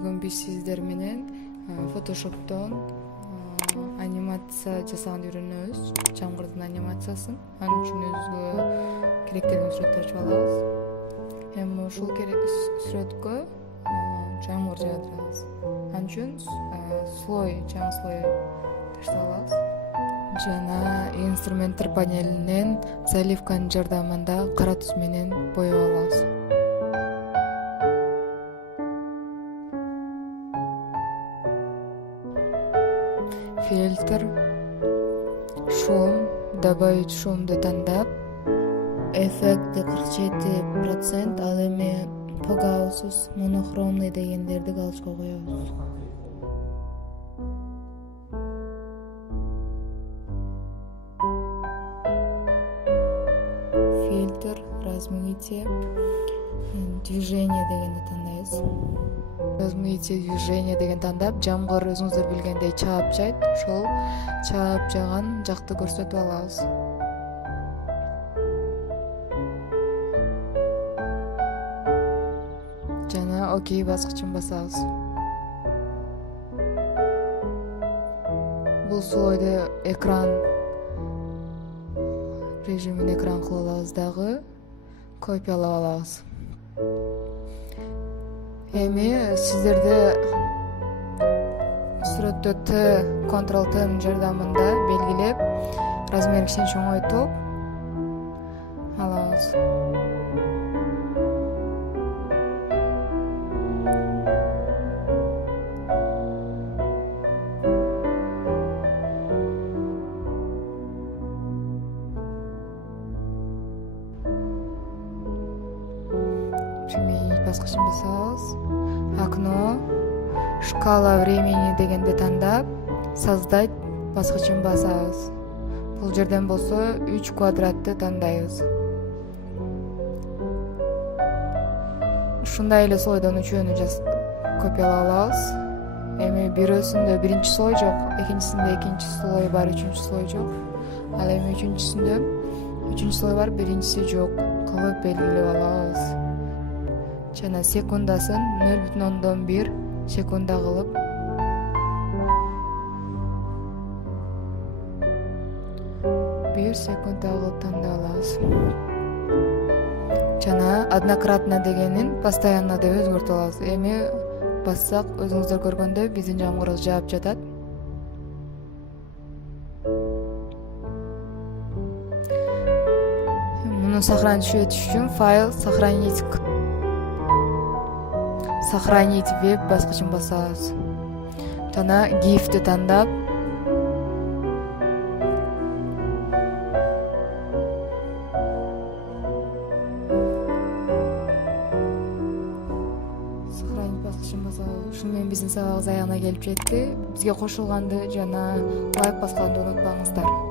бүгүн биз сиздер менен Photoshop'тон анимация жасаганды үйрөнөбүз. Жамгырдын анимациясын. Ал үчүн өзүбүзгө керектелген сүрөттөрдү ачып алабыз. Эми ушул сүрөткө жамгыр жаадырабыз. Ал үчүн жаңы слой таштап алабыз. Жана инструменттер панелинен заливканын жардамында кара түз менен боеп алабыз. Фильтр, шум, добавить шумду тандап, эффекти 47%, ал эми погаусуз, монохромный дегендерди галочка коебуз. Фильтр, размытие, движение дегенди тандайбыз. Размытие, движение деген тандап, жамгыр өзүңүздөр билгендей чаап жайт. Ошол чаап жаган жакты көрсөтүп алабыз. Жана окей баскычын басабыз. Бул слойду экран режимин экран кылып алабыз дагы копиялап алабыз. Эми сиздерде сүрөттө Ctrl+T жардамында белгилеп, размерин кичине чоңойтуп алабыз. Применить баскычын басабыз. Окно, шкала времени дегенди тандап, создать баскычын басабыз. Бул жерден болсо 3 квадратты тандайбыз. Ушундай эле слойдон үчөөнү копиялап алабыз. Эми бирөөсүндө биринчи слой жок, экинчисинде экинчи слой бар, үчүнчү слой жок. Ал эми үчүнчү слой бар, биринчиси жок кылып белгилеп алабыз. Жана секундасын 0,1 секунда кылып секунда кылып тандап алабыз. Жана однократно дегенин постоянно деп өзгөртүп алабыз. Эми бассак өзүңүздөр көргөндөй биздин жамгырыбыз жаап жатат. Муну сохранить этиш үчүн файл сохранить веб баскычын басабыз. Жана GIF'ти тандап сохранить баскычын басабыз. Ушуну менен биздин сабагыбыз аягына келип жетти. Бизге кошулганды жана лайк басканды унутпаңыздар.